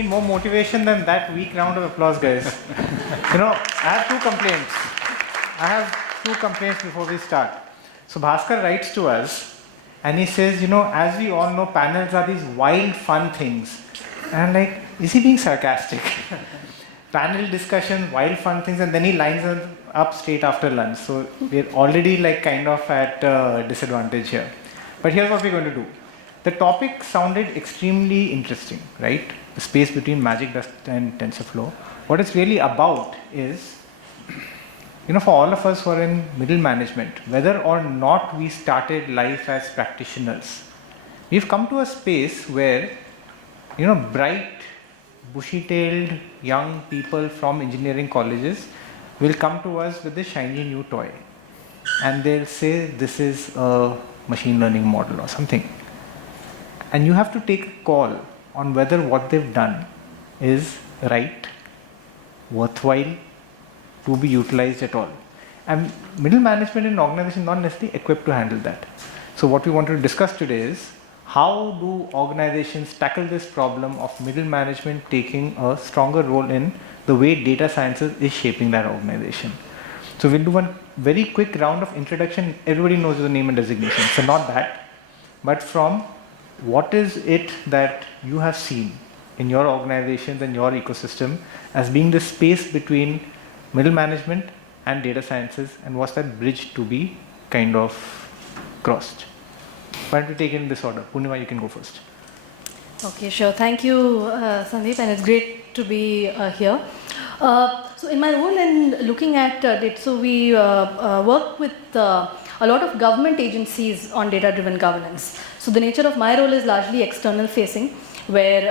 need more motivation than that weak round of applause, guys. I have two complaints before we start. So Bhaskar writes to us and he says, as we all know, panels are these wild, fun things. And I'm like, is he being sarcastic? Panel discussion, wild, fun things, and then he lines them up straight after lunch. So we're already kind of at disadvantage here. But here's what we're going to do. The topic sounded extremely interesting, right? The space between Magic Dust and TensorFlow. What it's really about is, for all of us who are in middle management, whether or not we started life as practitioners, we've come to a space where, bright, bushy-tailed young people from engineering colleges will come to us with a shiny new toy. And they'll say, this is a machine learning model or something. And you have to take a call on whether what they've done is right, worthwhile, to be utilized at all. And middle management in an organization not necessarily equipped to handle that. So what we want to discuss today is, how do organizations tackle this problem of middle management taking a stronger role in the way data sciences is shaping that organization? So we'll do one very quick round of introduction. Everybody knows the name and designation, so not that, but from what is it that you have seen in your organizations and your ecosystem as being the space between middle management and data sciences, and what's that bridge to be kind of crossed? Why don't we take it in this order? Purnima, you can go first. Okay, sure. Thank you, Sandeep, and it's great to be here. So in my role in looking at data, so we work with a lot of government agencies on data-driven governance. So the nature of my role is largely external facing, where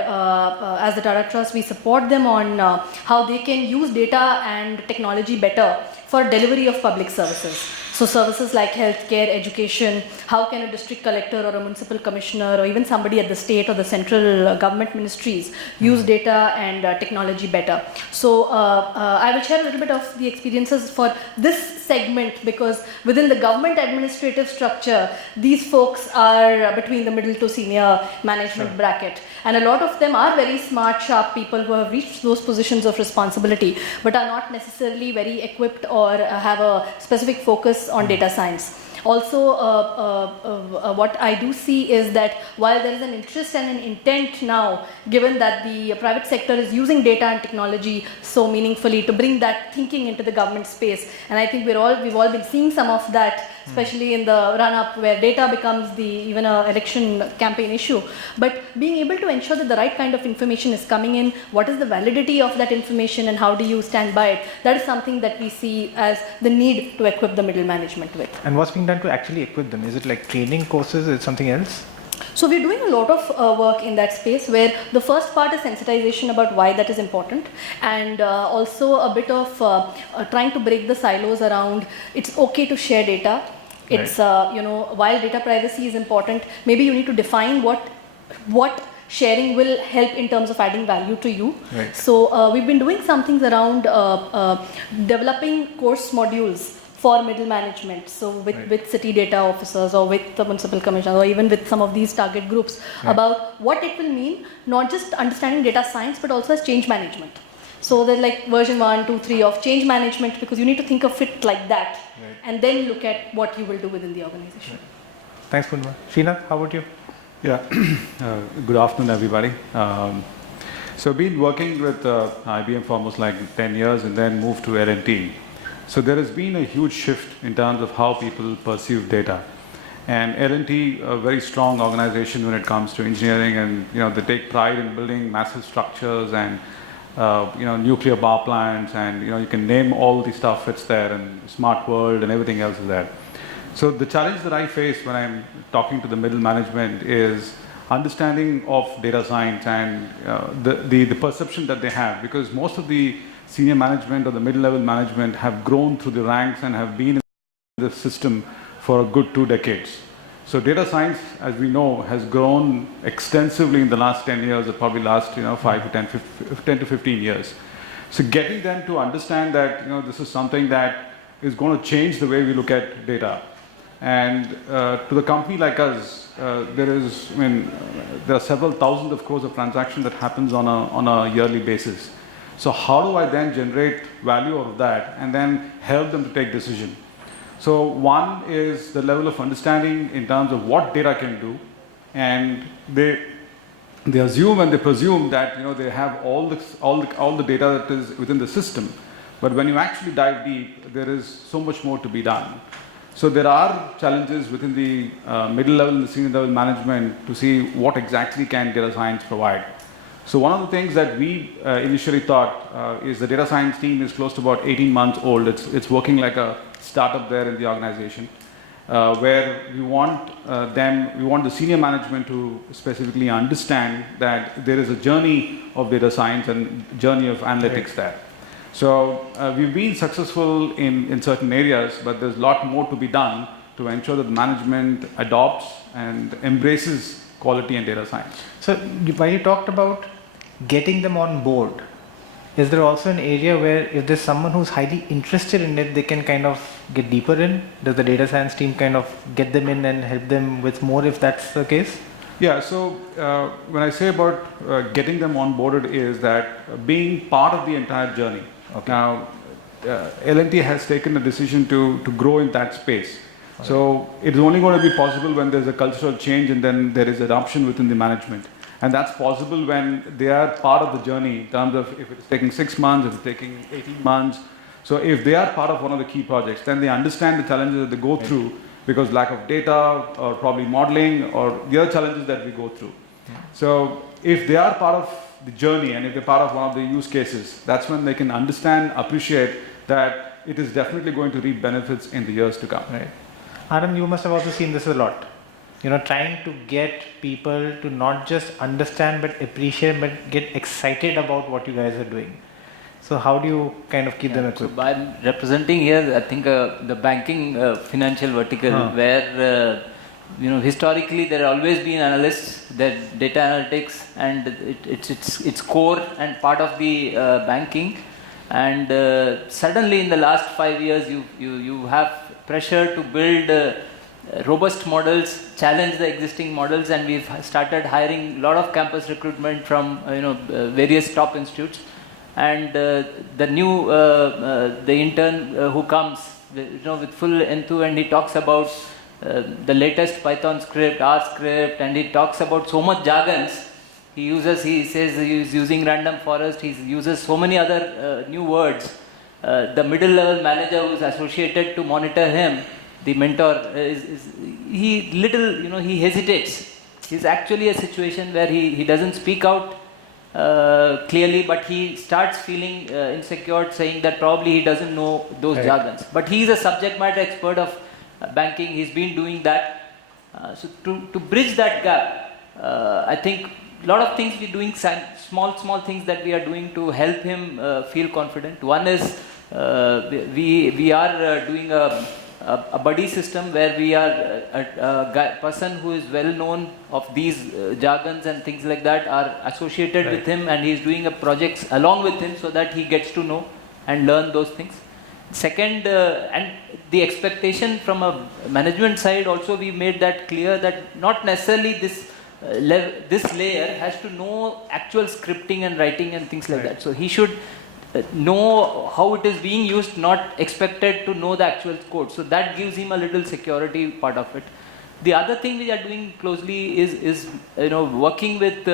as the Tata Trust, we support them on how they can use data and technology better for delivery of public services. So services like healthcare, education, how can a district collector or a municipal commissioner or even somebody at the state or the central government ministries use data and technology better. So I will share a little bit of the experiences for this segment, because within the government administrative structure, these folks are between the middle to senior management bracket. And a lot of them are very smart, sharp people who have reached those positions of responsibility, but are not necessarily very equipped or have a specific focus on data science. Also, what I do see is that while there is an interest and an intent now, given that the private sector is using data and technology so meaningfully to bring that thinking into the government space, and I think we've all been seeing some of that, especially in the run-up where data becomes even an election campaign issue. But being able to ensure that the right kind of information is coming in, what is the validity of that information and how do you stand by it, that is something that we see as the need to equip the middle management with. And what's being done to actually equip them? Is it like training courses? Is it something else? So we're doing a lot of work in that space, where the first part is sensitization about why that is important, and also a bit of trying to break the silos around it's okay to share data. It's, while data privacy is important, maybe you need to define what sharing will help in terms of adding value to you. Right. So we've been doing some things around developing course modules for middle management. So with city data officers or with the municipal commissioners or even with some of these target groups about what it will mean, not just understanding data science, but also as change management. So there's like version 1, 2, 3 of change management, because you need to think of it like that and then look at what you will do within the organization. Thanks, Purnima. Srinath, how about you? Yeah, good afternoon, everybody. So I've been working with IBM for almost like 10 years and then moved to L&T. So there has been a huge shift in terms of how people perceive data. And L&T, a very strong organization when it comes to engineering, and they take pride in building massive structures and nuclear power plants, and you can name all the stuff that's there, and smart world and everything else is there. So the challenge that I face when I'm talking to the middle management is understanding of data science and the perception that they have, because most of the senior management or the middle level management have grown through the ranks and have been in the system for a good 2 decades. So data science, as we know, has grown extensively in the last 10 years, or probably last 5 to 10 to 15 years. So getting them to understand that this is something that is going to change the way we look at data. And to the company like us, there are several thousands of crores of transactions that happens on a yearly basis. So how do I then generate value out of that and then help them to take decision? So one is the level of understanding in terms of what data can do, and they assume and they presume that they have all the data that is within the system. But when you actually dive deep, there is so much more to be done. So there are challenges within the middle level and the senior level management to see what exactly can data science provide. So one of the things that we initially thought is the data science team is close to about 18 months old. It's working like a startup there in the organization, where we want the senior management to specifically understand that there is a journey of data science and journey of analytics there. So we've been successful in certain areas, but there's a lot more to be done to ensure that management adopts and embraces quality and data science. So while you talked about getting them on board, is there also an area where if there's someone who's highly interested in it, they can kind of get deeper in? Does the data science team kind of get them in and help them with more if that's the case? Yeah, so when I say about getting them onboarded is that being part of the entire journey. Okay. Now, L&T has taken a decision to grow in that space. Okay. So it's only going to be possible when there's a cultural change and then there is adoption within the management. And that's possible when they are part of the journey in terms of if it's taking 6 months, if it's taking 18 months. So if they are part of one of the key projects, then they understand the challenges that they go through because lack of data or probably modeling or the other challenges that we go through. So if they are part of the journey and if they're part of one of the use cases, that's when they can understand, appreciate that it is definitely going to reap benefits in the years to come. Right. Adam, you must have also seen this a lot. Trying to get people to not just understand but appreciate but get excited about what you guys are doing. So how do you kind of keep them equipped? So I'm representing here, I think, the banking financial vertical where, historically there have always been analysts, that data analytics and it's core and part of the banking. And suddenly in the last 5 years, you have pressure to build robust models, challenge the existing models, and we've started hiring a lot of campus recruitment from various top institutes. And the new the intern who comes with full enthusiasm, and he talks about the latest Python script, R script, and he talks about so much jargons. He says he's using random forest. He uses so many other new words. The middle level manager who's associated to monitor him, the mentor, he hesitates. He's actually a situation where he doesn't speak out clearly, but he starts feeling insecure, saying that probably he doesn't know those jargons. But he's a subject matter expert of banking. He's been doing that. So to bridge that gap, I think a lot of things we're doing, small things that we are doing to help him feel confident. One is we are doing a buddy system where we are a person who is well known of these jargons and things like that are associated with him, and he's doing a projects along with him so that he gets to know and learn those things. Second, and the expectation from a management side also, we made that clear that not necessarily this layer has to know actual scripting and writing and things like that. So he should know how it is being used, not expected to know the actual code. So that gives him a little security part of it. The other thing we are doing closely is working with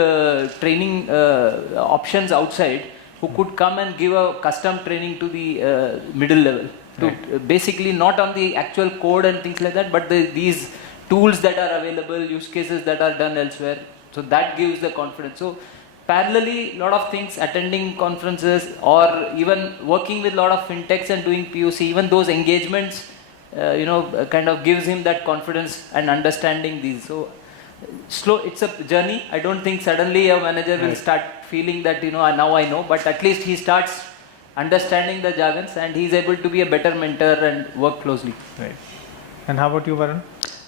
training options outside who could come and give a custom training to the middle level. To basically not on the actual code and things like that, but these tools that are available, use cases that are done elsewhere. So that gives the confidence. So parallelly, a lot of things, attending conferences or even working with a lot of fintechs and doing POC, even those engagements, kind of gives him that confidence and understanding these. So slow, it's a journey. I don't think suddenly a manager will start feeling that, now I know, but at least he starts understanding the jargons and he's able to be a better mentor and work closely. Right. And how about you, Varun?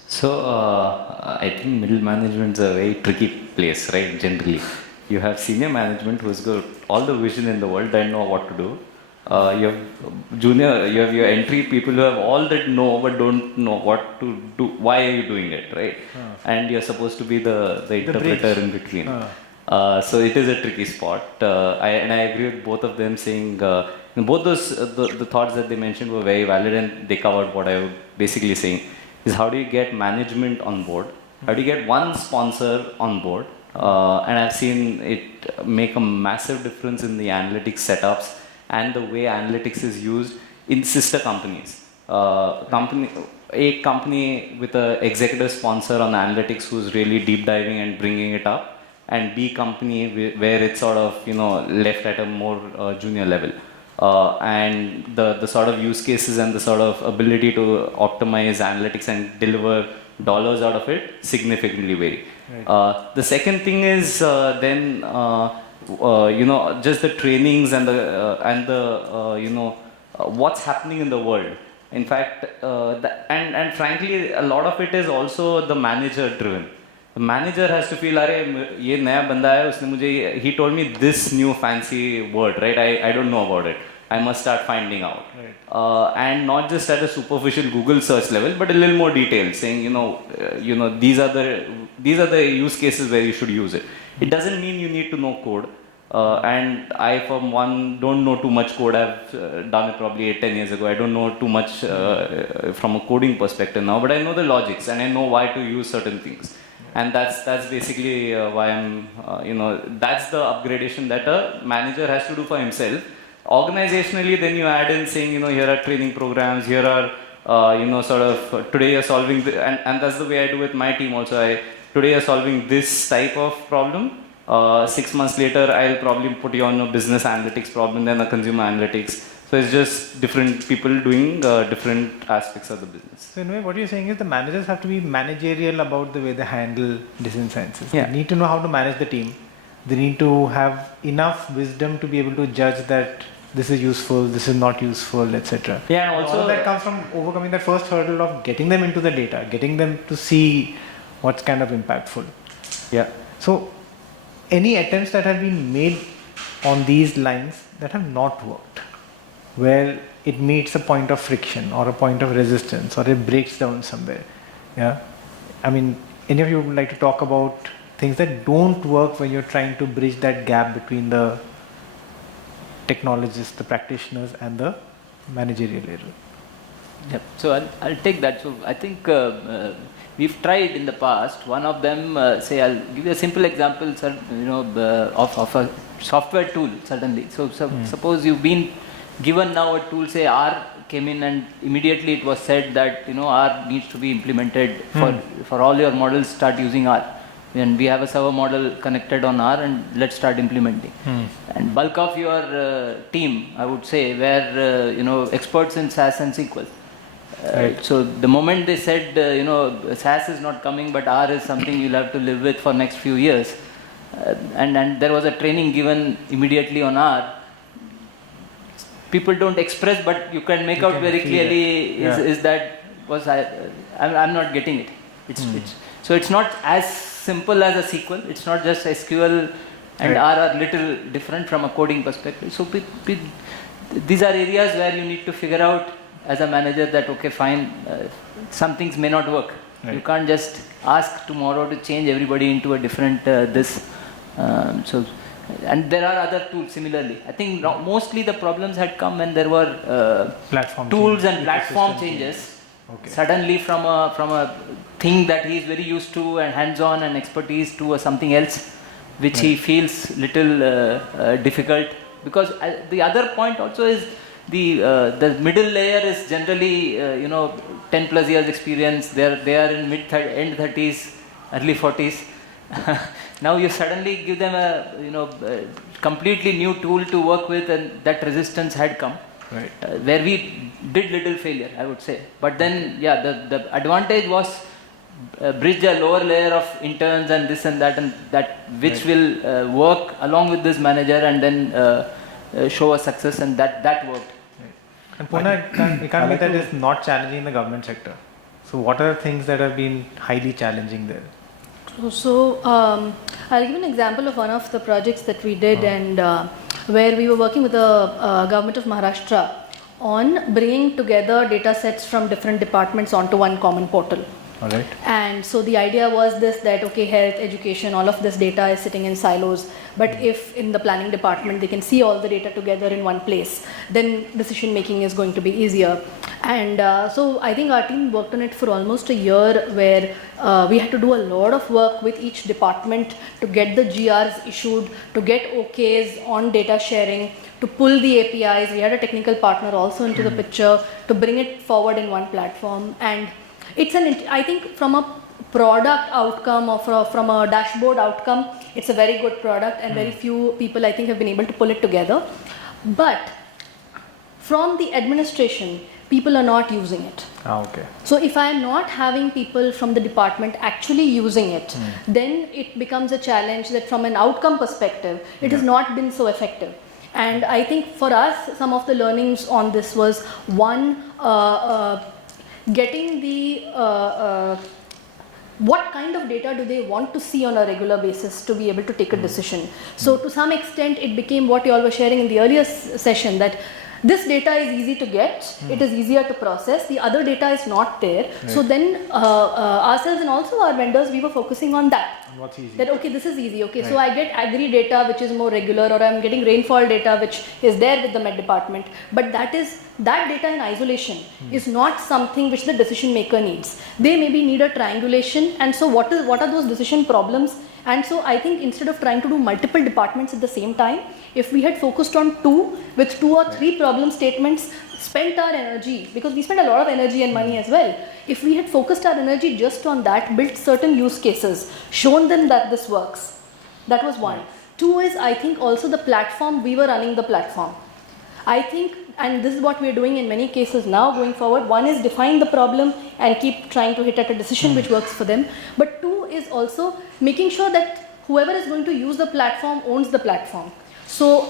So, I think middle management is a very tricky place, right, generally. You have senior management who's got all the vision in the world and know what to do. You have junior, you have your entry people who have all that know but don't know what to do. Why are you doing it, right? And you're supposed to be the interpreter bridge in between. So it is a tricky spot. I agree with both of them saying both those the thoughts that they mentioned were very valid, and they covered what I was basically saying is how do you get management on board? How do you get one sponsor on board? And I've seen it make a massive difference in the analytics setups and the way analytics is used in sister companies. A company with an executive sponsor on analytics who's really deep diving and bringing it up, and B company where it's sort of left at a more junior level. And the sort of use cases and the sort of ability to optimize analytics and deliver dollars out of it significantly vary. Right. The second thing is then just the trainings and the what's happening in the world. In fact, and frankly, a lot of it is also the manager driven. The manager has to feel, "Arey, ye naya banda hai, usne mujhe, he told me this new fancy word, right? I don't know about it. I must start finding out." Right. And not just at a superficial Google search level, but a little more detailed, saying, these are the use cases where you should use it. It doesn't mean you need to know code. And I, for one, don't know too much code. I've done it probably 8-10 years ago. I don't know too much from a coding perspective now, but I know the logics and I know why to use certain things. And that's basically why I'm, that's the upgradation that a manager has to do for himself. Organizationally, then you add in saying, here are training programs, here are, today you're solving, and that's the way I do with my team also. Today you're solving this type of problem. 6 months later, I'll probably put you on a business analytics problem, then a consumer analytics. So it's just different people doing different aspects of the business. So in a way, what you're saying is the managers have to be managerial about the way they handle decision sciences. Yeah. They need to know how to manage the team. They need to have enough wisdom to be able to judge that this is useful, this is not useful, etc. Yeah, and also all that comes from overcoming that first hurdle of getting them into the data, getting them to see what's kind of impactful. Yeah. So any attempts that have been made on these lines that have not worked, where it meets a point of friction or a point of resistance or it breaks down somewhere. Yeah. I mean, any of you would like to talk about things that don't work when you're trying to bridge that gap between the technologists, the practitioners and the managerial area? Yep. So I'll take that. So I think we've tried in the past. One of them, say, I'll give you a simple example, sir, of a software tool, certainly. So suppose you've been given now a tool, say R came in and immediately it was said that, R needs to be implemented for all your models, start using R. And we have a server model connected on R and let's start implementing. And bulk of your team, I would say, were, experts in SAS and SQL. Right. So the moment they said, SAS is not coming, but R is something you'll have to live with for next few years. And there was a training given immediately on R. People don't express, but you can make out very clearly is that I'm not getting it. So it's not as simple as a SQL. It's not just SQL and R are little different from a coding perspective. So these are areas where you need to figure out as a manager that, okay, fine, some things may not work. Right. You can't just ask tomorrow to change everybody into a different and there are other tools similarly. I think mostly the problems had come when there were tools and platform changes. Okay. Suddenly from a thing that he is very used to and hands-on and expertise to something else which he feels little difficult, because the other point also is the middle layer is generally 10 plus years experience. They are in end 30s, early 40s. Now you suddenly give them a completely new tool to work with, and that resistance had come. Right. Where we did little failure, I would say. But then, the advantage was bridge a lower layer of interns and this and that which will work along with this manager and then show a success, and that worked. Right. And Pune, it can't be that it's not challenging the government sector. So what are things that have been highly challenging there? So I'll give an example of one of the projects that we did, and where we were working with the government of Maharashtra on bringing together data sets from different departments onto one common portal. All right. And so the idea was this, that okay, health, education, all of this data is sitting in silos, but if in the planning department they can see all the data together in one place, then decision making is going to be easier. And so I think our team worked on it for almost a year, where we had to do a lot of work with each department to get the GRs issued, to get OKs on data sharing, to pull the APIs. We had a technical partner also into the picture to bring it forward in one platform. And it's I think from a product outcome or from a dashboard outcome, it's a very good product, and very few people I think have been able to pull it together. But from the administration, people are not using it. Okay. So if I am not having people from the department actually using it, then it becomes a challenge that from an outcome perspective, it has not been so effective. And I think for us, some of the learnings on this was, one, getting the what kind of data do they want to see on a regular basis to be able to take a decision. So to some extent it became what you all were sharing in the earlier session, that this data is easy to get, it is easier to process, the other data is not there. Right. So then ourselves and also our vendors, we were focusing on that. What's easy? That okay, this is easy, okay, Right. so I get agri data which is more regular, or I'm getting rainfall data which is there with the Met department, but that data in isolation is not something which the decision maker needs. They maybe need a triangulation, and so what are those decision problems? And so I think instead of trying to do multiple departments at the same time, if we had focused on two with 2 or 3 problem statements, spent our energy, because we spent a lot of energy and money as well. If we had focused our energy just on that, built certain use cases, shown them that this works, that was one. 2 is, I think, also the platform, we were running the platform. I think, and this is what we are doing in many cases now going forward. 1 is define the problem and keep trying to hit at a decision which works for them. But 2 is also making sure that whoever is going to use the platform owns the platform. So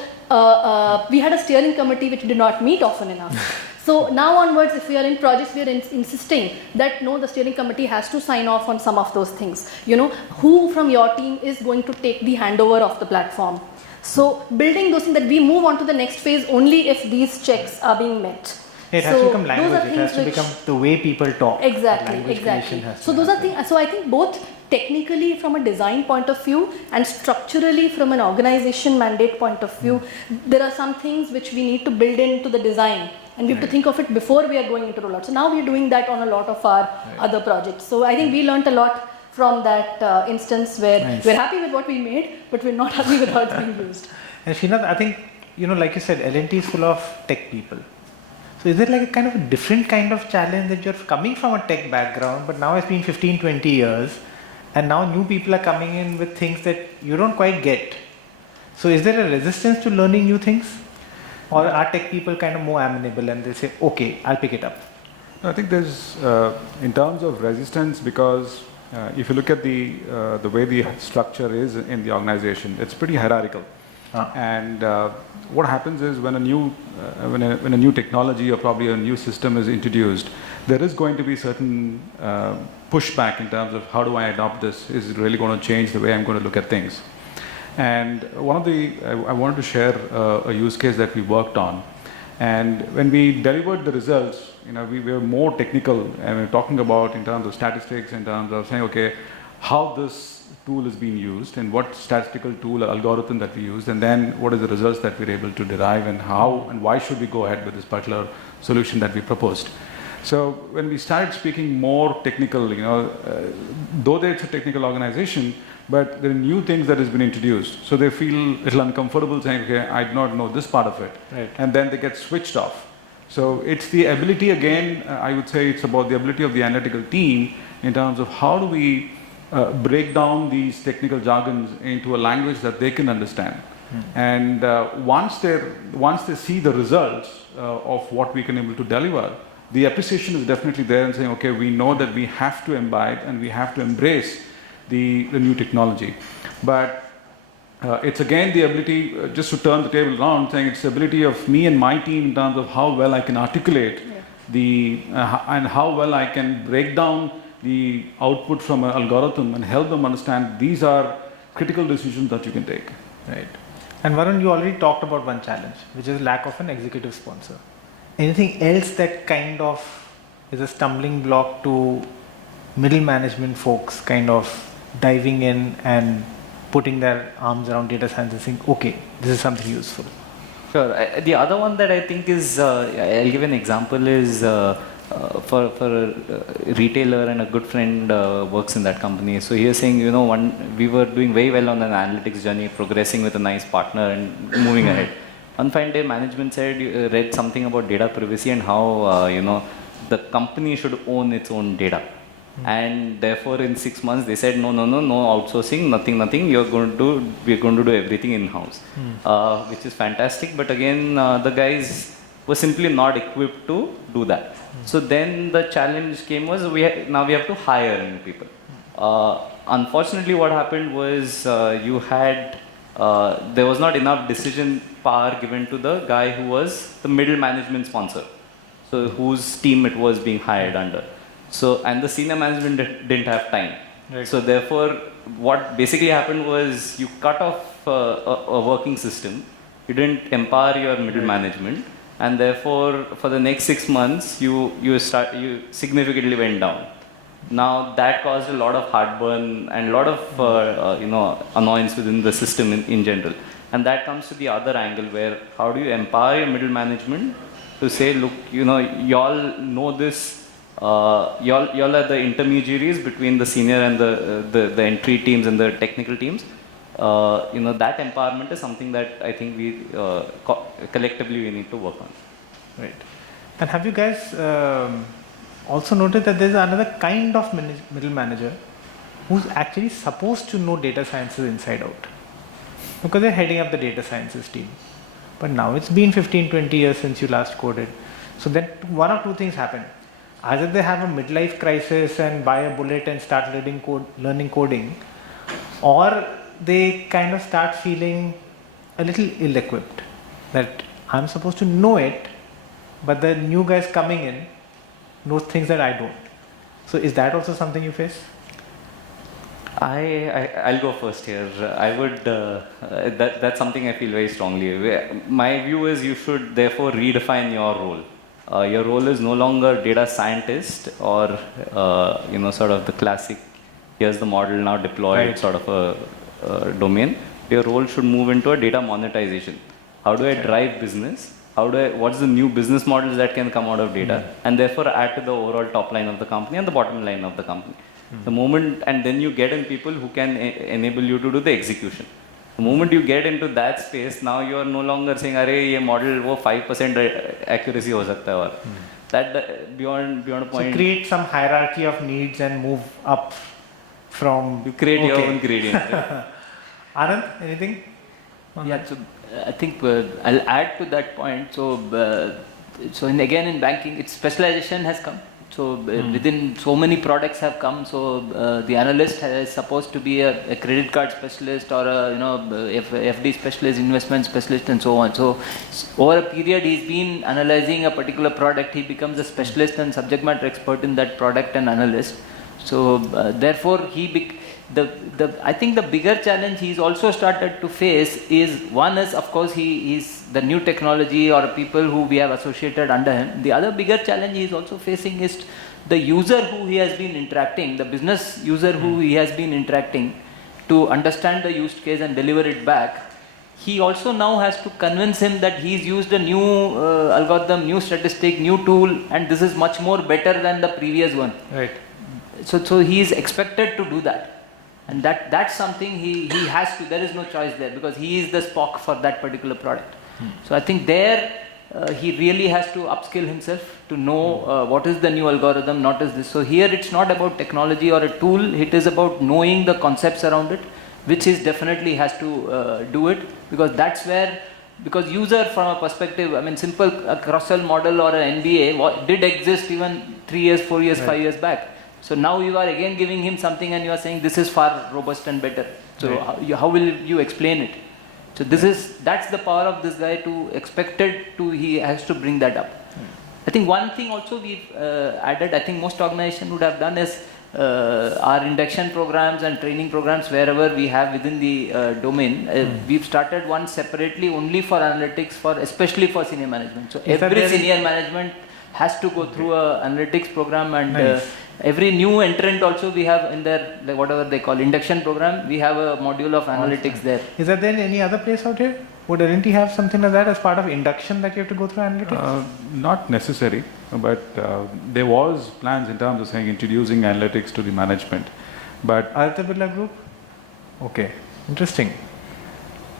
we had a steering committee which did not meet often enough. So now onwards, if we are in projects, we are insisting that no, the steering committee has to sign off on some of those things. You know, who from your team is going to take the handover of the platform? So building those things that we move on to the next phase only if these checks are being met. It has to become language, it has to become the way people talk. Exactly, exactly. So those are things, so I think both technically from a design point of view and structurally from an organization mandate point of view, there are some things which we need to build into the design, and we have to think of it before we are going into rollout. So now we are doing that on a lot of our other projects. So I think we learnt a lot from that instance where we're happy with what we made, but we're not happy with how it's being used. And Srinath, I think, like you said, L&T is full of tech people. So is there like a kind of a different kind of challenge that you're coming from a tech background, but now it's been 15, 20 years, and now new people are coming in with things that you don't quite get. So is there a resistance to learning new things? Or are tech people kind of more amenable and they say, okay, I'll pick it up? I think there's, in terms of resistance, because if you look at the way the structure is in the organization, it's pretty hierarchical. And what happens is when a new technology or probably a new system is introduced, there is going to be certain pushback in terms of how do I adopt this? Is it really going to change the way I'm going to look at things? And I wanted to share a use case that we worked on. And when we delivered the results, we were more technical, and we were talking about in terms of statistics, in terms of saying, okay, how this tool is being used and what statistical tool or algorithm that we used, and then what is the results that we're able to derive, and how and why should we go ahead with this particular solution that we proposed. So when we started speaking more technical, though it's a technical organization, but there are new things that has been introduced. So they feel a little uncomfortable saying, okay, I do not know this part of it. Right. And then they get switched off. So it's the ability, again, I would say it's about the ability of the analytical team in terms of how do we break down these technical jargons into a language that they can understand. And once they see the results of what we can able to deliver, the appreciation is definitely there and saying, okay, we know that we have to imbibe and we have to embrace the new technology. But it's again the ability, just to turn the table around, saying it's the ability of me and my team in terms of how well I can articulate and how well I can break down the output from an algorithm and help them understand these are critical decisions that you can take. Right. And Varun, you already talked about one challenge, which is lack of an executive sponsor. Anything else that kind of is a stumbling block to middle management folks kind of diving in and putting their arms around data science and saying, okay, this is something useful? Sure. The other one that I think is, I'll give an example, is for a retailer and a good friend works in that company. So he is saying, we were doing very well on an analytics journey, progressing with a nice partner and moving ahead. One fine day, management said, read something about data privacy and how, the company should own its own data. And therefore, in 6 months, they said, no outsourcing, nothing. We're going to do everything in-house, which is fantastic. But again, the guys were simply not equipped to do that. So then the challenge came was now we have to hire new people. Unfortunately, what happened was there was not enough decision power given to the guy who was the middle management sponsor, so whose team it was being hired under. So, and the senior management didn't have time. Right. So therefore, what basically happened was you cut off a working system. You didn't empower your middle management, and therefore, for the next 6 months, you significantly went down. Now that caused a lot of heartburn and a lot of annoyance within the system in general. And that comes to the other angle where how do you empower your middle management to say, look, y'all know this. Y'all are the intermediaries between the senior and the entry teams and the technical teams. That empowerment is something that I think we collectively we need to work on. Right. And have you guys also noticed that there's another kind of middle manager who's actually supposed to know data sciences inside out, because they're heading up the data sciences team. But now it's been 15-20 years since you last coded. So then one or two things happen. Either they have a midlife crisis and buy a bullet and start learning coding, or they kind of start feeling a little ill-equipped, that I'm supposed to know it, but the new guys coming in knows things that I don't. So is that also something you face? I'll go first here. I would, that's something I feel very strongly. My view is you should therefore redefine your role. Your role is no longer data scientist or, sort of the classic, here's the model, now deploy it sort of a domain. Your role should move into a data monetization. How do I drive business? What's the new business models that can come out of data? And therefore add to the overall top line of the company and the bottom line of the company. The moment, and then you get in people who can enable you to do the execution. The moment you get into that space, now you are no longer saying, "Arey, ye model wo 5% accuracy ho sakta hai," or that beyond a point. So create some hierarchy of needs and move up from. You create your own gradient. Anand, anything? Yeah, so I think I'll add to that point. So again in banking, its specialization has come. So within so many products have come. So the analyst is supposed to be a credit card specialist or a FD specialist, investment specialist, and so on. So over a period, he's been analyzing a particular product. He becomes a specialist and subject matter expert in that product and analyst. So therefore, I think the bigger challenge he's also started to face is, one is of course he's the new technology or people who we have associated under him. The other bigger challenge he is also facing is the user who he has been interacting, the business user who he has been interacting, to understand the use case and deliver it back. He also now has to convince him that he's used a new algorithm, new statistic, new tool, and this is much more better than the previous one. Right. So he is expected to do that. And that's something he has to, there is no choice there, because he is the Spock for that particular product. So I think there he really has to upskill himself to know what is the new algorithm, not as this. So here it's not about technology or a tool, it is about knowing the concepts around it, which he definitely has to do it, because that's where, because user from a perspective, I mean simple cross-sell model or an NBA did exist even 3 years, 4 years, 5 years back. So now you are again giving him something and you are saying this is far robust and better. So how will you explain it? So that's the power of this guy he has to bring that up. I think one thing also we've added, I think most organizations would have done, is our induction programs and training programs wherever we have within the domain, we've started one separately only for analytics, especially for senior management. So every senior management has to go through a analytics program, and every new entrant also we have in their, like, whatever they call induction program, we have a module of analytics there. Is there then any other place out here? Would L&T have something like that as part of induction that you have to go through analytics? Not necessary, but there was plans in terms of saying introducing analytics to the management. But Aditya Birla Group? Okay, interesting.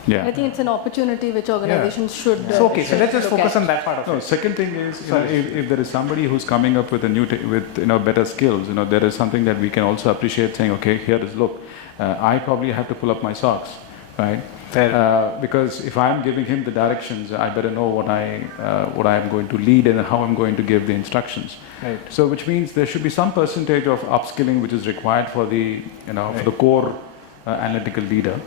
yeah. I think it's an opportunity which organizations should. So okay, so let's just look focus at. on that part of No, it. second thing is, you know, if there is somebody who's coming up with a new, better skills, there is something that we can also appreciate, saying, okay, here is, look, I probably have to pull up my socks, right? Because if I'm giving him the directions, I better know what I am going to lead and how I'm going to give the instructions. Right. So, which means there should be some percentage of upskilling which is required for the, for the core analytical leader,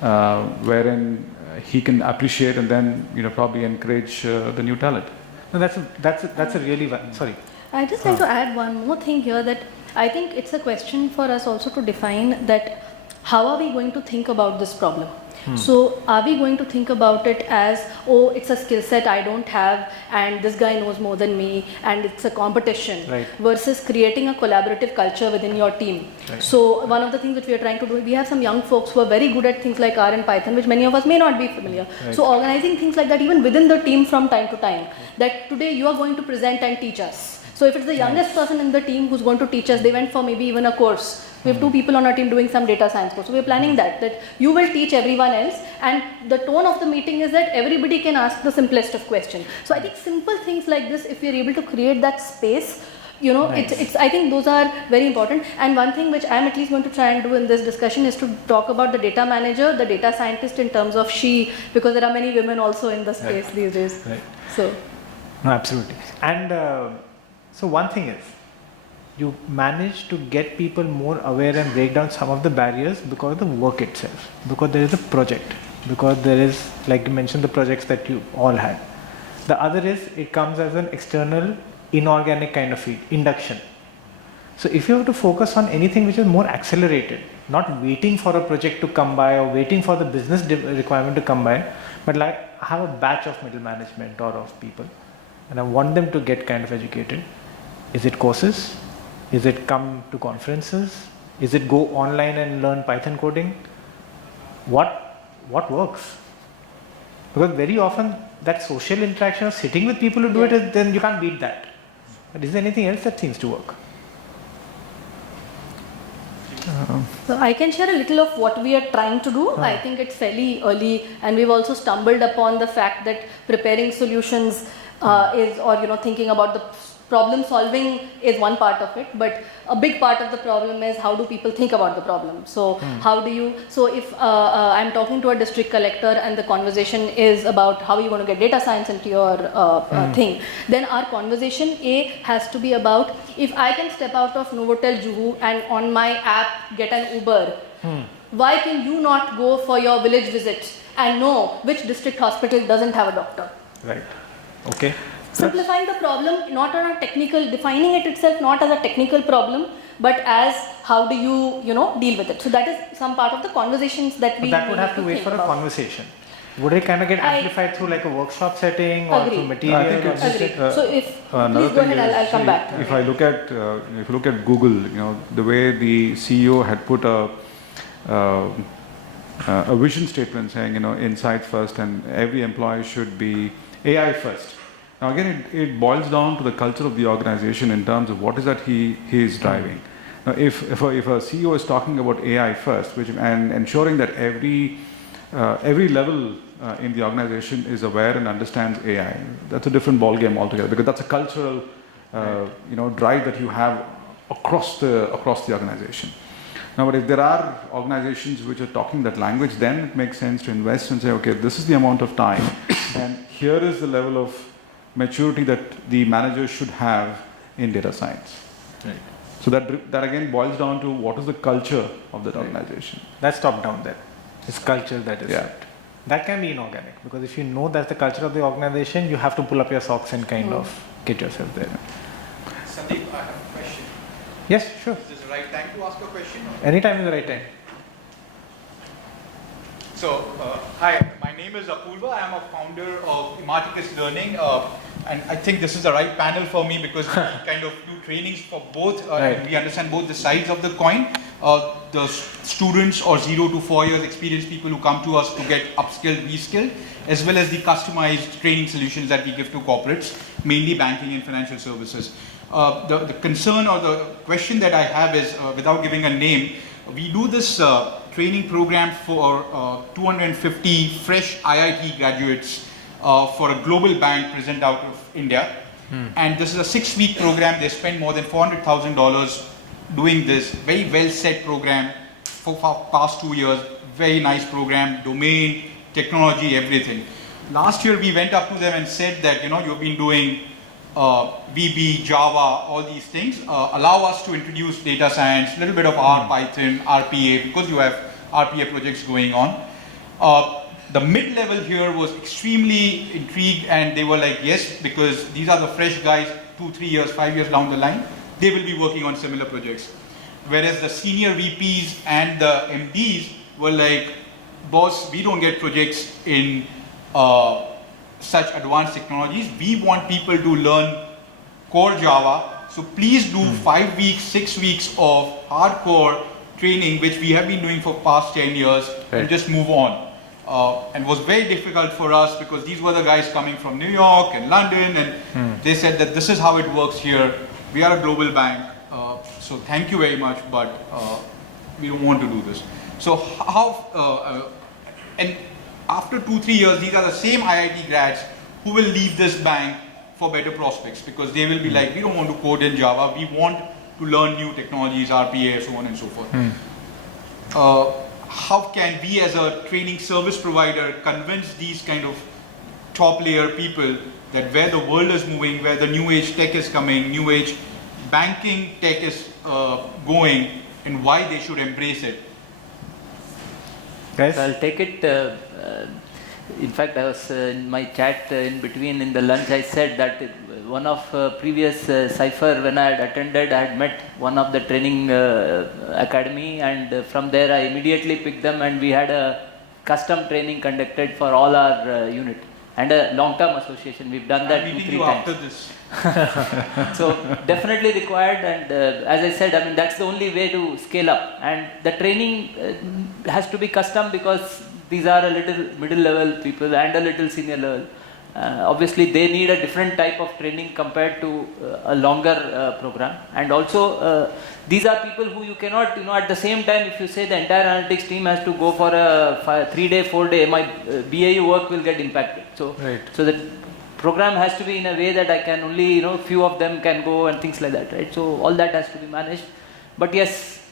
wherein he can appreciate and then, probably encourage the new talent. No, that's a really sorry. I just like to add one more thing here, that I think it's a question for us also to define that how are we going to think about this problem. So are we going to think about it as, oh, it's a skill set I don't have and this guy knows more than me and it's a competition, right, versus creating a collaborative culture within your team. Right. So one of the things which we are trying to do, we have some young folks who are very good at things like R and Python, which many of us may not be familiar. Right. So organizing things like that even within the team from time to time, that today you are going to present and teach us. So if it's the youngest person in the team who's going to teach us, they went for maybe even a course. We have 2 people on our team doing some data science course. So we are planning that you will teach everyone else, and the tone of the meeting is that everybody can ask the simplest of questions. So I think simple things like this, if we are able to create that space, Nice. it's I think those are very important. And one thing which I'm at least going to try and do in this discussion is to talk about the data manager, the data scientist in terms of she, because there are many women also in the space these days. Right. So. No, absolutely. And so one thing is, you manage to get people more aware and break down some of the barriers because of the work itself, because there is a project, because there is, like you mentioned, the projects that you all had. The other is, it comes as an external, inorganic kind of induction. So if you have to focus on anything which is more accelerated, not waiting for a project to come by or waiting for the business requirement to come by, but like I have a batch of middle management or of people and I want them to get kind of educated. Is it courses? Is it come to conferences? Is it go online and learn Python coding? What works? Because very often that social interaction of sitting with people who do it, then you can't beat that. But is there anything else that seems to work? So I can share a little of what we are trying to do. I think it's fairly early, and we've also stumbled upon the fact that preparing solutions thinking about the problem solving is one part of it, but a big part of the problem is how do people think about the problem. So if I'm talking to a district collector and the conversation is about how you want to get data science into your thing, then our conversation has to be about, if I can step out of Novotel Juhu and on my app get an Uber, why can you not go for your village visit and know which district hospital doesn't have a doctor? Right. Okay. Simplifying the problem, not on a technical, defining it itself not as a technical problem, but as how do you, deal with it. So that is some part of the conversations that we. But that would have to wait for a conversation. Would it kind of get amplified through like a workshop setting or through material? I think it's, Agree. So if another please go thing ahead, I'll come back. If I look at if you look at Google, the way the CEO had put a vision statement saying, insights first, and every employee should be AI first. Now again, it boils down to the culture of the organization in terms of what is that he is driving. Now, if a CEO is talking about AI first, and ensuring that every level in the organization is aware and understands AI, that's a different ballgame altogether, because that's a cultural drive that you have across the organization. Now, but if there are organizations which are talking that language, then it makes sense to invest and say, okay, this is the amount of time, and here is the level of maturity that the manager should have in data science. Right. So that again boils down to what is the culture of that organization. That's top down there. It's culture that is set. That can be inorganic, because if you know that's the culture of the organization, you have to pull up your socks and kind of get yourself there. Sandeep, I have a question. Yes, sure. Is this the right time? to ask a question? Anytime is the right time. So, hi, my name is Apurva. I am a founder of Imaticus Learning, and I think this is the right panel for me because we kind of do trainings for both, and we understand both the sides of the coin. The students or 0 to 4 years experienced people who come to us to get upskilled, reskilled, as well as the customized training solutions that we give to corporates, mainly banking and financial services. The concern or the question that I have is, without giving a name, we do this training program for 250 fresh IIT graduates for a global bank present out of India. And this is a 6-week program. They spend more than $400,000 doing this. Very well set program for past 2 years. Very nice program, domain, technology, everything. Last year we went up to them and said that, you've been doing VB, Java, all these things. Allow us to introduce data science, a little bit of R, Python, RPA, because you have RPA projects going on. The mid-level here was extremely intrigued, and they were like, yes, because these are the fresh guys, 2, 3 years, 5 years down the line, they will be working on similar projects. Whereas the senior VPs and the MDs were like, boss, we don't get projects in such advanced technologies. We want people to learn core Java. So please do 5 weeks, 6 weeks of hardcore training, which we have been doing for past 10 years, and just move on. And it was very difficult for us because these were the guys coming from New York and London, and they said that this is how it works here. We are a global bank, so thank you very much, but we don't want to do this. So how, and after 2, 3 years, these are the same IIT grads who will leave this bank for better prospects, because they will be like, we don't want to code in Java, we want to learn new technologies, RPA, so on and so forth. How can we as a training service provider convince these kind of top layer people that where the world is moving, where the new age tech is coming, new age banking tech is going, and why they should embrace it? Guys? So I'll take it. In fact, I was in my chat in between in the lunch, I said that one of previous Cypher, when I had attended, I had met one of the training academy, and from there I immediately picked them, and we had a custom training conducted for all our unit and a long-term association. We've done that 2-3 times. After this. So definitely required, and as I said, I mean, that's the only way to scale up, and the training has to be custom because these are a little middle level people and a little senior level. Obviously they need a different type of training compared to a longer program, and also these are people who you cannot, at the same time, if you say the entire analytics team has to go for a 3-day, 4-day, my BAU work will get impacted. So, so the program has to be in a way that I can only, few of them can go and things like that, right? So all that has to be managed. But yes,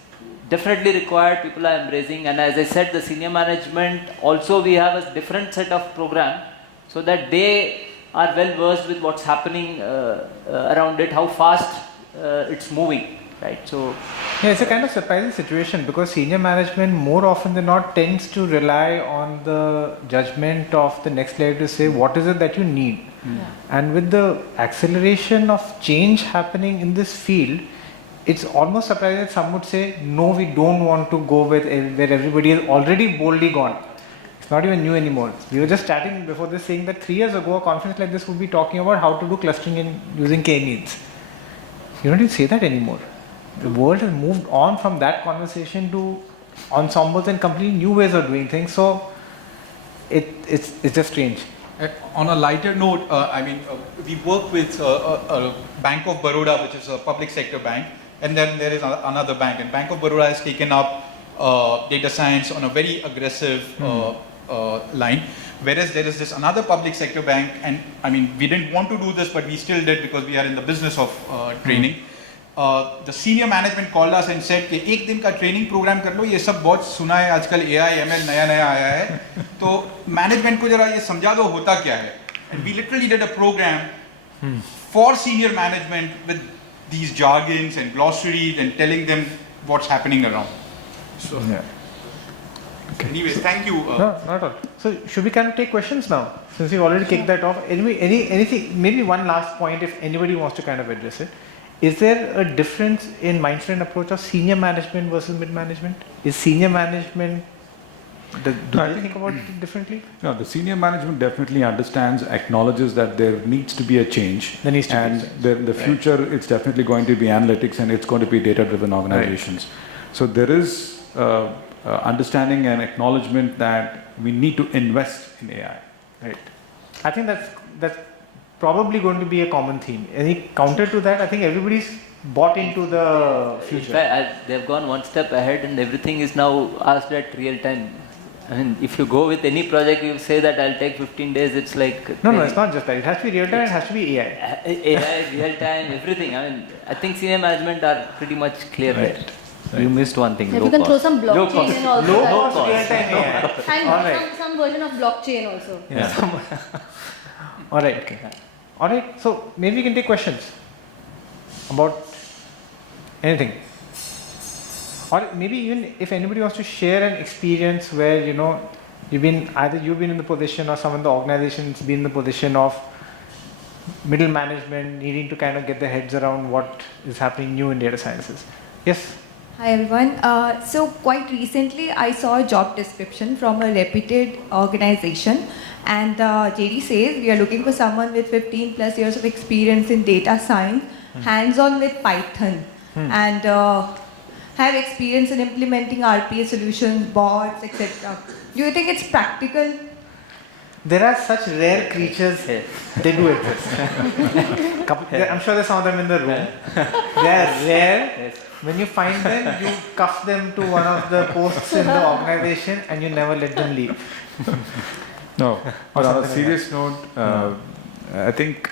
definitely required, people are embracing, and as I said, the senior management also, we have a different set of program so that they are well versed with what's happening around it, how fast it's moving, right? So yeah, it's a kind of surprising situation because senior management more often than not tends to rely on the judgment of the next layer to say what is it that you need. And with the acceleration of change happening in this field, it's almost surprising that some would say, no, we don't want to go with where everybody is already boldly gone. It's not even new anymore. We were just chatting before this saying that 3 years ago, a conference like this would be talking about how to do clustering in using K-means. You don't even say that anymore. The world has moved on from that conversation to ensembles and completely new ways of doing things. So it's just strange. On a lighter note, we work with Bank of Baroda, which is a public sector bank, and then there is another bank, and Bank of Baroda has taken up data science on a very aggressive line, whereas there is this another public sector bank, and we didn't want to do this, but we still did because we are in the business of training. The senior management called us and said कि एक दिन का training program कर लो, ये सब बहुत सुना है आजकल AI ML नया आया है, तो management को जरा ये समझा दो होता क्या है. And we literally did a program for senior management with these jargons and glossaries and telling them what's happening around. So, Okay. Anyway, thank you. No, not at all. So should we kind of take questions now? Since we've already kicked that off. Anyway, anything, maybe one last point if anybody wants to kind of address it. is there a difference in mindset and approach of senior management versus mid management? Is senior management, do they think about it differently? No, the senior management definitely understands, acknowledges that there needs to be a change. There needs to and be in the future, it's definitely going to be analytics and it's going to be data-driven organizations. So there is understanding and acknowledgement that we need to invest in AI. Right. I think that's probably going to be a common theme. Any counter to that? I think everybody's bought into the In future. fact, they've gone one step ahead and everything is now asked at real time. I mean, if you go with any project, you say that I'll take 15 days, it's like... No, it's not just that. It has to be real time, it has to be AI. AI, real time, everything. I mean, I think senior management are pretty much clear there. You missed one thing. If low you can cost. throw some Low blockchain cost. in also. Low that- cost real time AI. And All right. some version of blockchain also. All right. Okay. All right. So maybe we can take questions about anything. Or maybe even if anybody wants to share an experience where, you know, you've been in the position or someone in the organization's been in the position of middle management needing to kind of get their heads around what is happening new in data sciences. Yes. Hi everyone. So quite recently I saw a job description from a reputed organization, and JD says we are looking for someone with 15 plus years of experience in data science, hands-on with Python, and have experience in implementing RPA solutions, bots, etc. Do you think it's practical? There are such rare creatures, they do exist. I'm sure there's some of them in the room. They are rare. When you find them, you cuff them to one of the posts in the organization and you never let them leave. No, but on a serious note, I think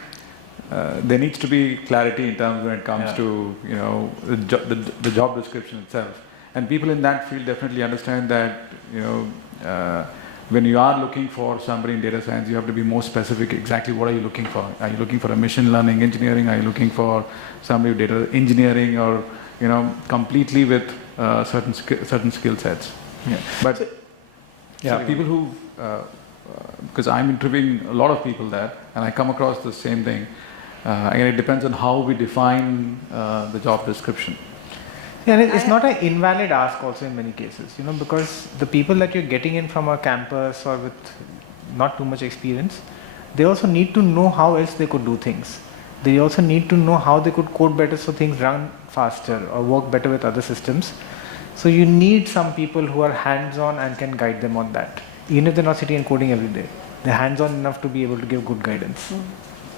there needs to be clarity in terms when it comes to, you know, the job description itself. And people in that field definitely understand that, you know, when you are looking for somebody in data science, you have to be more specific. Exactly what are you looking for? Are you looking for a machine learning engineering? Are you looking for somebody with data engineering, or, you know, completely with certain skill sets? Yeah. But Sorry, people who, because I'm interviewing a lot of people there, and I come across the same thing. Again, it depends on how we define the job description. Yeah, and it's not an invalid ask also in many cases, you know, because the people that you're getting in from a campus or with not too much experience, they also need to know how else they could do things. They also need to know how they could code better so things run faster or work better with other systems. So you need some people who are hands-on and can guide them on that. Even if they're not sitting and coding every day, they're hands-on enough to be able to give good guidance.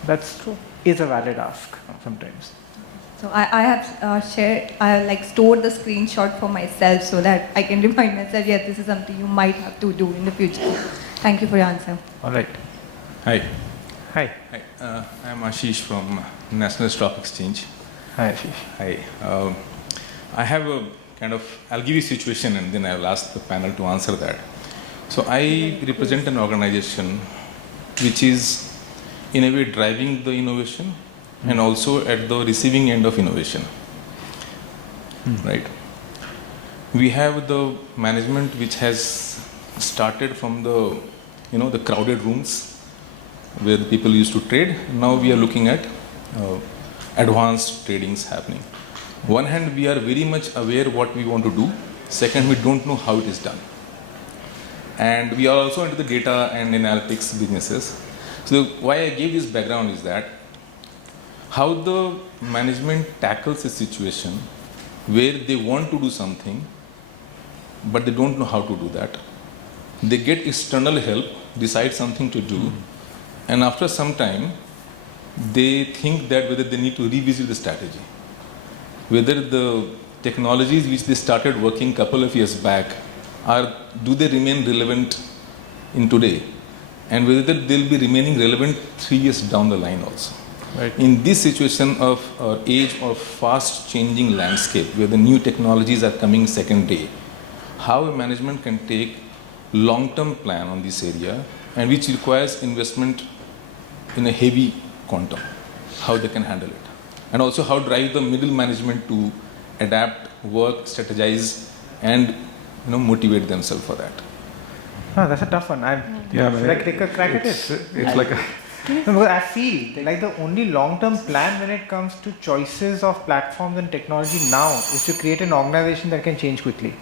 That's true. Is a valid ask sometimes. So I have like stored the screenshot for myself so that I can remind myself, yes, this is something you might have to do in the future. Thank you for your answer. All right. Hi. Hi. Hi. I'm Ashish from National Stock Exchange. Hi, Ashish. Hi. I have a kind of, I'll give you a situation and then I'll ask the panel to answer that. So I represent an organization which is in a way driving the innovation and also at the receiving end of innovation. Right? We have the management which has started from the, you know, the crowded rooms where the people used to trade. Now we are looking at advanced tradings happening. One hand, we are very much aware what we want to do. Second, we don't know how it is done. And we are also into the data and analytics businesses. So why I gave this background is that how the management tackles a situation where they want to do something, but they don't know how to do that. They get external help, decide something to do, and after some time, they think that whether they need to revisit the strategy, whether the technologies which they started working a couple of years back do they remain relevant in today, and whether they'll be remaining relevant 3 years down the line also. Right. In this situation of age of fast changing landscape where the new technologies are coming second day, how a management can take long-term plan on this area, and which requires investment in a heavy quantum, how they can handle it, and also how drive the middle management to adapt, work, strategize, and motivate themselves for that. No, that's a tough one. Should I take a crack at it? It's like No, because I feel like the only long-term plan when it comes to choices of platforms and technology now is to create an organization that can change quickly.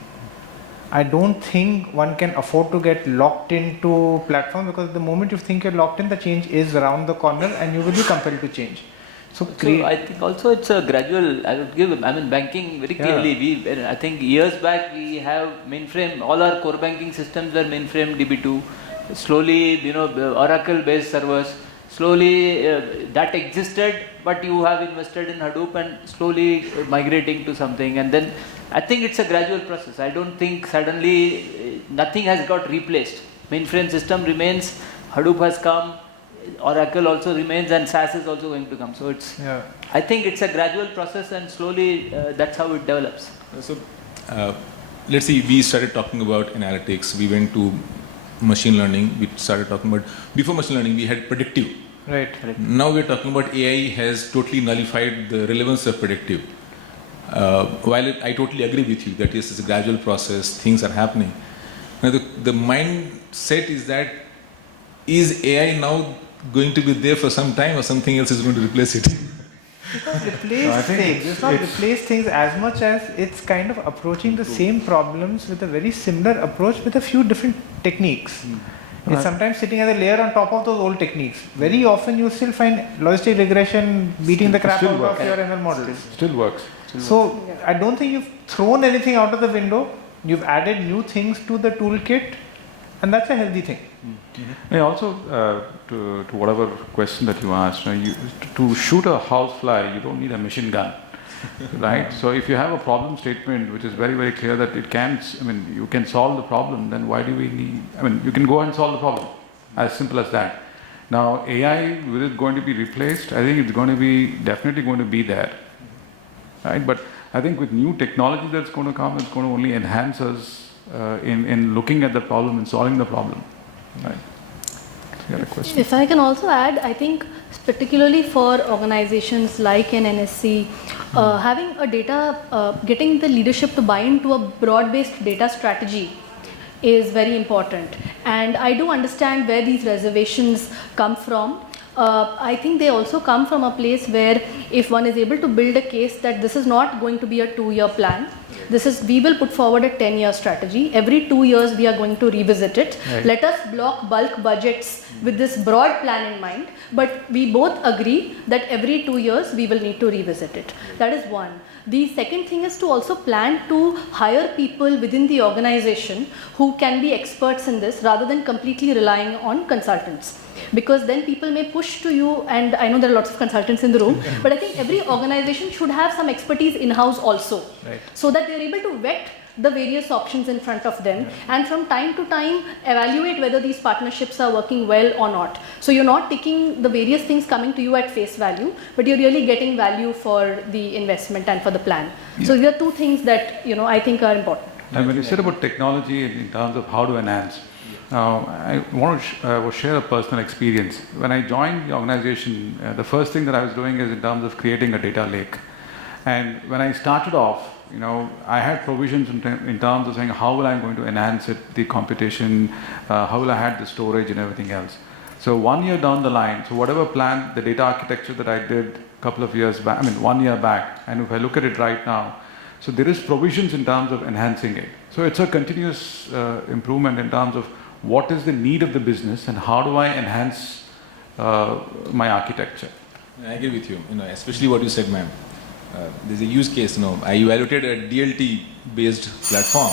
I don't think one can afford to get locked into platform, because the moment you think you're locked in, the change is around the corner and you will be compelled to change. So I think also it's a gradual. I would give. I mean, banking very clearly. I think years back we have mainframe. All our core banking systems were mainframe DB2. Slowly, Oracle-based servers. Slowly that existed, but you have invested in Hadoop and slowly migrating to something. And then I think it's a gradual process. I don't think suddenly nothing has got replaced. Mainframe system remains. Hadoop has come. Oracle also remains, and SaaS is also going to come. So it's. I think it's a gradual process, and slowly that's how it develops. So, let's see. We started talking about analytics. We went to machine learning. We started talking about, before machine learning we had predictive. Right. Now we're talking about AI has totally nullified the relevance of predictive. While I totally agree with you that yes, it's a gradual process. Things are happening. Now the mindset is that, is AI now going to be there for some time, or something else is going to replace it? It's not replace things. It's not replace things as much as it's kind of approaching the same problems with a very similar approach with a few different techniques. It's sometimes sitting as a layer on top of those old techniques. Very often you still find logistic regression beating the crap out of your ML models. Still works. So I don't think you've thrown anything out of the window. You've added new things to the toolkit, and that's a healthy thing. And also, to whatever question that you asked, to shoot a housefly, you don't need a machine gun, right? So if you have a problem statement which is very, very clear that it can, you can solve the problem, then why do we need, you can go and solve the problem, as simple as that. Now, AI, is it going to be replaced? I think it's going to be, definitely going to be there, right? But I think with new technology that's going to come, it's going to only enhance us in looking at the problem and solving the problem. Right. You got a question? If I can also add, I think particularly for organizations like an NSC, having a data, getting the leadership to buy into a broad-based data strategy is very important. And I do understand where these reservations come from. I think they also come from a place where if one is able to build a case that this is not going to be a 2-year plan, we will put forward a 10-year strategy. Every 2 years we are going to revisit it. Right. Let us block bulk budgets with this broad plan in mind, but we both agree that every 2 years we will need to revisit it. That is one. The second thing is to also plan to hire people within the organization who can be experts in this rather than completely relying on consultants. Because then people may push to you, and I know there are lots of consultants in the room, but I think every organization should have some expertise in-house also, right, so that they're able to vet the various options in front of them, and from time to time evaluate whether these partnerships are working well or not. So you're not taking the various things coming to you at face value, but you're really getting value for the investment and for the plan. So there are two things that I think are important. And when you said about technology in terms of how to enhance, I want to share a personal experience. When I joined the organization, the first thing that I was doing is in terms of creating a data lake. And when I started off, I had provisions in terms of saying how will I going to enhance it, the computation, how will I add the storage and everything else. So 1 year down the line, so whatever plan, the data architecture that I did a couple of years back, 1 year back, and if I look at it right now, so there is provisions in terms of enhancing it. So it's a continuous improvement in terms of what is the need of the business and how do I enhance my architecture. I agree with you, especially what you said, ma'am. There's a use case, I evaluated a DLT based platform,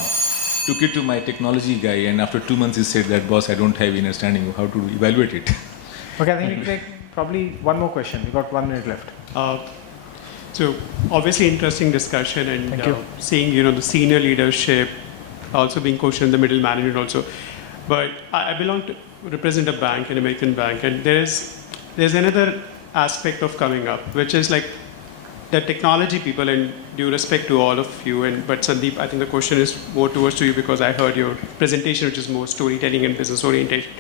took it to my technology guy, and after 2 months he said that, boss, I don't have any understanding of how to evaluate it. Okay, I think we can take probably one more question. We've got 1 minute left. So obviously interesting discussion, and seeing the senior leadership also being questioned, the middle management also. But I represent a bank, an American bank, and there's another aspect of coming up, which is like the technology people, and due respect to all of you, but Sandeep, I think the question is more towards to you because I heard your presentation, which is more storytelling and business orientation.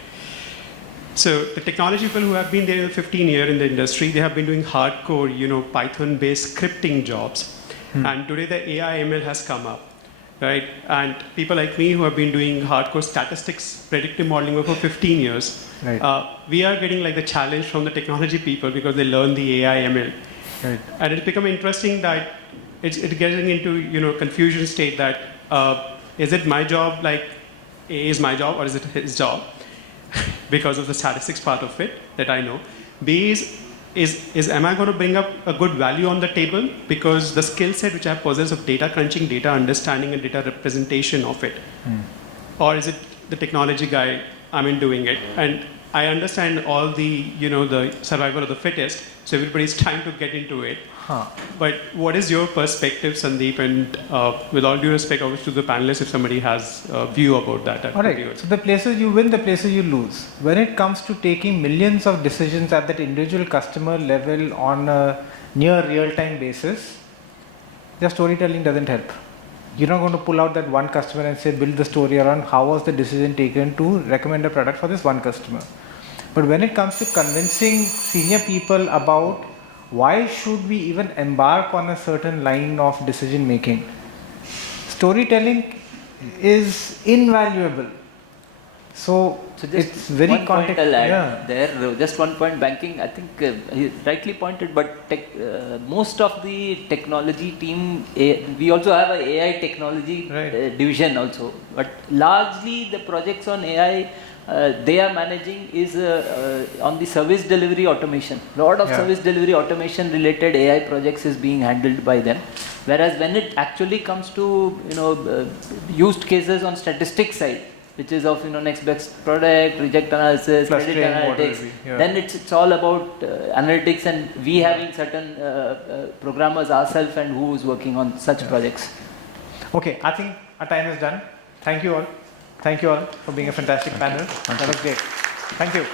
So the technology people who have been there 15 years in the industry, they have been doing hardcore, Python-based scripting jobs. And today the AI ML has come up. right? And people like me who have been doing hardcore statistics, predictive modeling for 15 years, we are getting like the challenge from the technology people because they learn the AI ML. Right. And it's become interesting that it's getting into confusion state that is it my job, like A is my job, or is it his job? Because of the statistics part of it that I know. B is am I going to bring up a good value on the table because the skill set which I possess of data crunching, data understanding, and data representation of it, or is it the technology guy doing it? And I understand all the the survival of the fittest, so everybody's trying to get into it. But what is your perspective, Sandeep? And with all due respect, obviously, to the panelists, if somebody has a view about that. All right. So the places you win, the places you lose. When it comes to taking millions of decisions at that individual customer level on a near real-time basis, your storytelling doesn't help. You're not going to pull out that one customer and say, build the story around how was the decision taken to recommend a product for this one customer. But when it comes to convincing senior people about why should we even embark on a certain line of decision making, storytelling is invaluable. So just it's very one point context. I'll add Yeah. there. Just one point. Banking, I think he rightly pointed, but most of the technology team, we also have an AI technology division also. But largely the projects on AI they are managing is on the service delivery automation. A lot of service delivery automation related AI projects is being handled by them. Whereas when it actually comes to used cases on statistics side, which is of next best product, reject analysis, credit analytics, then it's all about analytics, and we having certain programmers ourselves and who is working on such projects. Okay, I think our time is done. Thank you all. Thank you all for being a fantastic panel. That was great. Thank you.